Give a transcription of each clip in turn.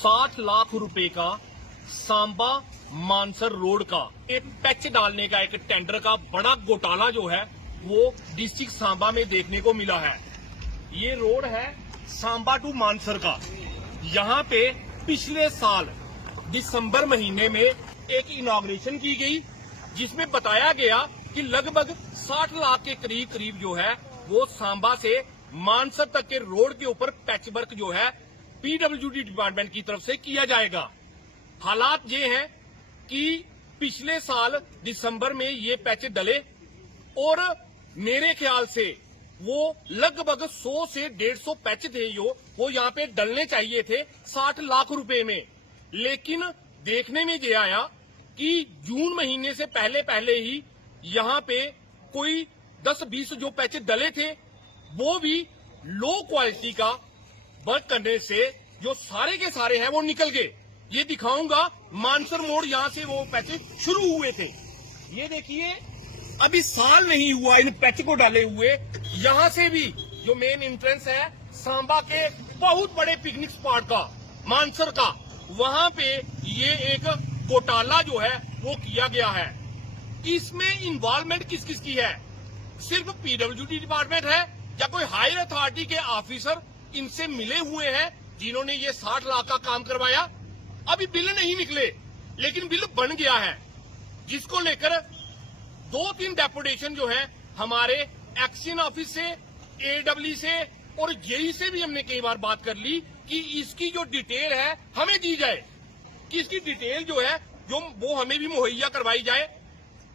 60 लाख रुपए का सांबा मानसर रोड का एक पैच डालने का एक टेंडर का बड़ा घोटाला जो है वो डिस्ट्रिक्ट सांबा में देखने को मिला है। ये रोड है सांबा टू मानसर का। यहाँ पे पिछले साल दिसंबर महीने में एक इनॉग्रेशन की गई जिसमें बताया गया कि लगभग 60 लाख के करीब जो है वो सांबा से मानसर तक के रोड के ऊपर पैच वर्क जो है पीडब्ल्यूडी डिपार्टमेंट की तरफ से किया जाएगा। हालात ये हैं कि पिछले साल दिसंबर में ये पैच डले और मेरे ख्याल से वो लगभग 100 से 150 पैच थे जो वो यहाँ पे डलने चाहिए थे 60 लाख रुपए में। लेकिन देखने में ये आया कि जून महीने से पहले ही यहाँ पे कोई 10-20 जो पैच डले थे वो भी लो क्वालिटी का वर्क करने से जो सारे के सारे हैं वो निकल गए। ये दिखाऊंगा मानसर मोड़ यहाँ से वो पैच शुरू हुए थे। ये देखिए अभी साल नहीं हुआ इन पैच को डाले हुए। यहाँ से भी जो मेन एंट्रेंस है सांबा के बहुत बड़े पिकनिक स्पॉट का मानसर का, वहाँ पे ये एक घोटाला जो है वो किया गया है। इसमें इन्वॉल्वमेंट किस किस की है? सिर्फ पीडब्ल्यूडी डिपार्टमेंट है या कोई हायर अथॉरिटी के ऑफिसर इनसे मिले हुए हैं जिन्होंने ये 60 लाख का काम करवाया? अभी बिल नहीं निकले लेकिन बिल बन गया है, जिसको लेकर 2-3 डेपुटेशन जो है हमारे एक्शन ऑफिस से, एडब्ल्यू से और जेई से भी हमने कई बार बात कर ली कि इसकी जो डिटेल है हमें दी जाए, कि इसकी डिटेल जो है जो वो हमें भी मुहैया करवाई जाए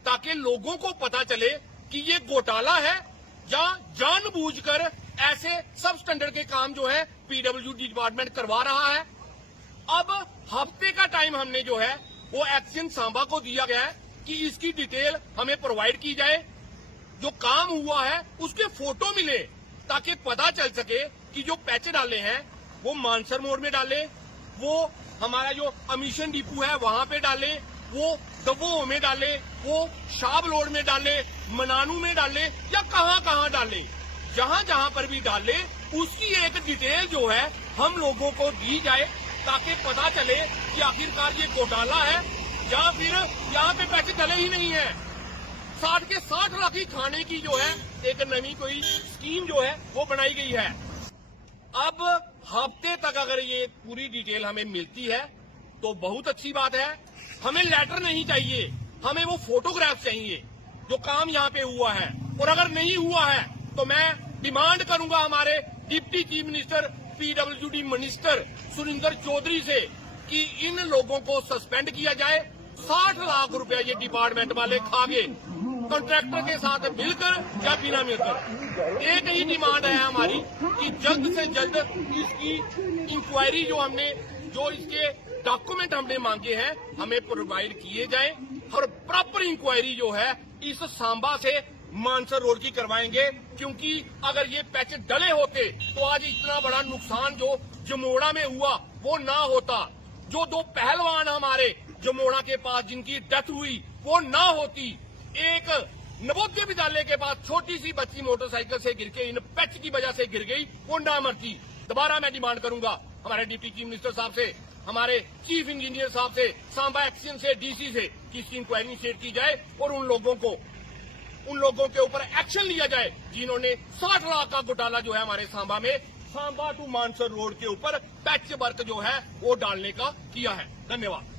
ताकि लोगों को पता चले कि ये घोटाला है या जानबूझकर ऐसे सब स्टैंडर्ड के काम जो है पीडब्ल्यूडी डिपार्टमेंट करवा रहा है। अब हफ्ते का टाइम हमने जो है वो एक्शन सांबा को दिया गया है कि इसकी डिटेल हमें प्रोवाइड की जाए, जो काम हुआ है उसके फोटो मिले ताकि पता चल सके कि जो पैच डाले हैं वो मानसर मोड़ में डाले, वो हमारा जो अमीशन डिपो है वहां पे डाले, वो दवो में डाले, वो शाब रोड में डाले, मनानू में डाले या कहां कहां डाले। जहां जहां पर भी डाले उसकी एक डिटेल जो है हम लोगों को दी जाए ताकि पता चले कि आखिरकार ये घोटाला है या फिर यहाँ पे पैसे डले ही नहीं है। 60 के 60 लाख ही खाने की जो है एक नई कोई स्कीम जो है वो बनाई गई है। अब हफ्ते तक अगर ये पूरी डिटेल हमें मिलती है तो बहुत अच्छी बात है। हमें लेटर नहीं चाहिए, हमें वो फोटोग्राफ चाहिए जो काम यहाँ पे हुआ है। और अगर नहीं हुआ है तो मैं डिमांड करूंगा हमारे deputy chief minister PWD minister Surendra Chaudhary से कि इन लोगों को सस्पेंड किया जाए। 60 लाख रुपया ये डिपार्टमेंट वाले खा गए कॉन्ट्रैक्टर के साथ मिलकर या बिना मिलकर। एक ही डिमांड है हमारी कि जल्द से जल्द इसकी इंक्वायरी जो इसके डॉक्यूमेंट हमने मांगे हैं हमें प्रोवाइड किए जाए और प्रॉपर इंक्वायरी जो है इस सांबा से मानसर रोड की करवाएंगे। क्योंकि अगर ये पैच डले होते तो आज इतना बड़ा नुकसान जो जमोड़ा में हुआ वो ना होता। जो 2 पहलवान हमारे जमोड़ा के पास जिनकी डेथ हुई वो ना होती। एक नवोदय विद्यालय के पास छोटी सी बच्ची मोटरसाइकिल से गिर के इन पैच की वजह से गिर गई, वो ना मरती। दोबारा मैं डिमांड करूंगा हमारे डिप्टी चीफ मिनिस्टर साहब से, हमारे चीफ इंजीनियर साहब से, सांबा एक्शन से, डीसी से कि इसकी इंक्वायरी इनिशिएट की जाए और उन लोगों के ऊपर एक्शन लिया जाए जिन्होंने 60 लाख का घोटाला जो है हमारे सांबा में सांबा टू मानसर रोड के ऊपर पैच वर्क जो है वो डालने का किया है। धन्यवाद।